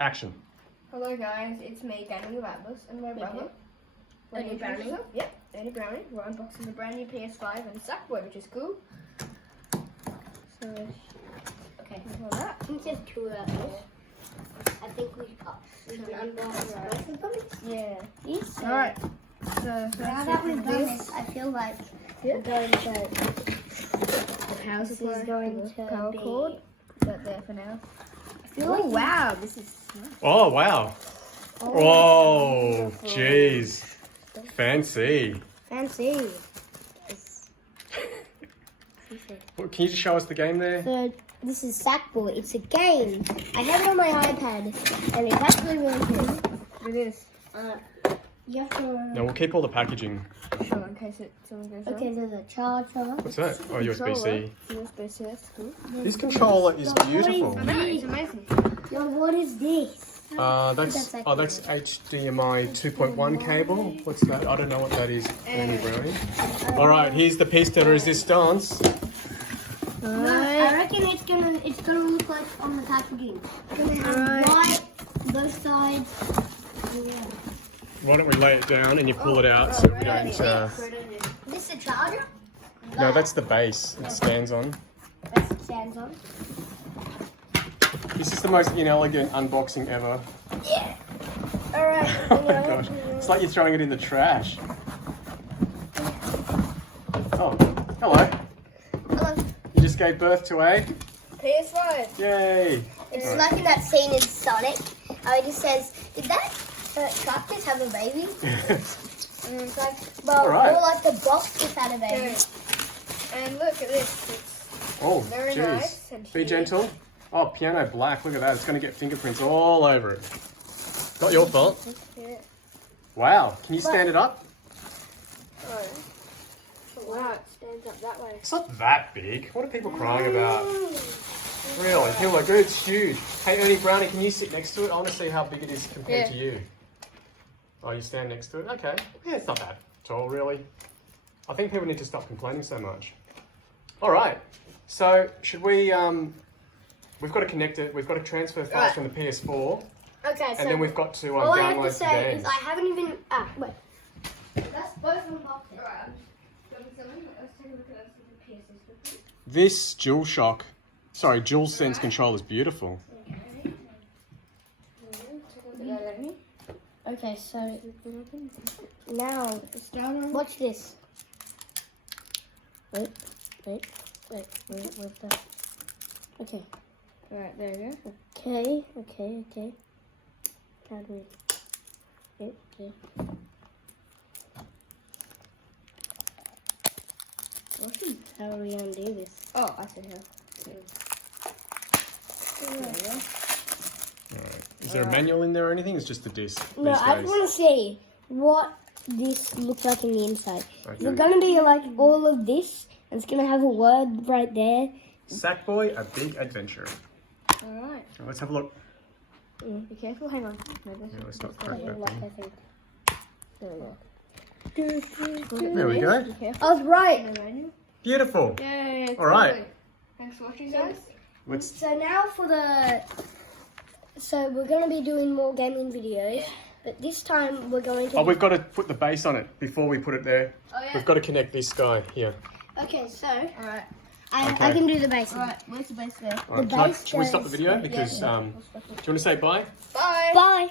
Action. Hello guys, it's me, Daniel Atlas, and my brother. Ernie Brownie. Yep, Ernie Brownie. We're unboxing the brand new PS5 and Sackboy, which is cool. So, Okay. all that. I think there's two of those. I think we can unbox both of them. Yeah. Yes. Alright. So Now that we've done this, I feel like we're going to. the power This supply, is going the to power be. cord. That there for now. I feel Oh like wow, this is nice. Oh, wow. Oh, jeez. Fancy. fancy. Well, can you just show us the game there? So this is Sackboy. It's a game. I have it on my iPad, and it's actually really good. It is. You have to. No, we'll keep all the packaging. Sure, in case someone goes Okay, there's a charger. What's that? Oh, USB-C. USB-C, that's cool. This controller is beautiful. I know, it's amazing. Yo, what is this? That's HDMI 2.1 cable. What's that? I don't know what that is. Ernie Brownie. All right, here's the piece de resistance. I reckon it's gonna look like on the packaging. It's gonna have white, both sides. Yeah. Why don't we lay it down and you pull it out so we don't... Is this a charger? No, that's the base it stands on. That's the stands on. This is the most inelegant unboxing ever. Yeah. Alright. Oh my gosh. It's like you're throwing it in the trash. Oh, hello. Hello. You just gave birth to a... PS5. Yay! It's like in that scene in Sonic. How it just says, "Did that truck just have a baby?" And it's like, well, Alright. more like the box just had a baby. And look at this. It's Oh, very jeez. nice. And Be huge. gentle. Oh, piano black. Look at that. It's going to get fingerprints all over it. Not your fault. Yeah. Wow. Can you stand it up? Oh. Wow, it stands up that way. It's not that big. What are people crying about? Really? People are like, "Dude, it's huge." Hey, Ernie Brownie, can you sit next to it? I want to see how big it is compared Yeah. to you. Oh, you stand next to it? Okay. Yeah, it's not that tall, really. I think people need to stop complaining so much. All right. So, should we... we've got to connect it. We've got to transfer files Right. from the PS4. Okay, so And then we've got to all I have to download the say games. is I haven't even. Wait. That's both unboxed. Alright, let's take a look at the PS6. This DualSense controller is beautiful. Okay, so now watch this. Where's that? Okay. Alright, there you go. Okay. How do we? Okay. How do we undo this? Oh, I see how. There we go. Alright. Is there a manual in there or anything? It's just the disc No, these I days. just want to see what this looks like in the inside. Okay. It's gonna be like all of this, and it's gonna have a word right there. Sackboy, a big adventure. Alright. Let's have a look. Be careful, hang on. Maybe. Yeah, let's not crack that Like, thing. I think. There we go. There we go. Be careful. I was right. The manual. Beautiful. Yay, All right. totally. Thanks for watching, guys. Let's. So now for the. So we're gonna be doing more gaming videos, but this time we're going to. Oh, we've got to put the base on it before we put it there. Oh, yeah. We've got to connect this guy here. Okay, so Alright. I Okay. can do the basics. Alright, where's the base there? All right, The can base should we stop the goes- video? Because, do you want to say bye? Bye! Bye.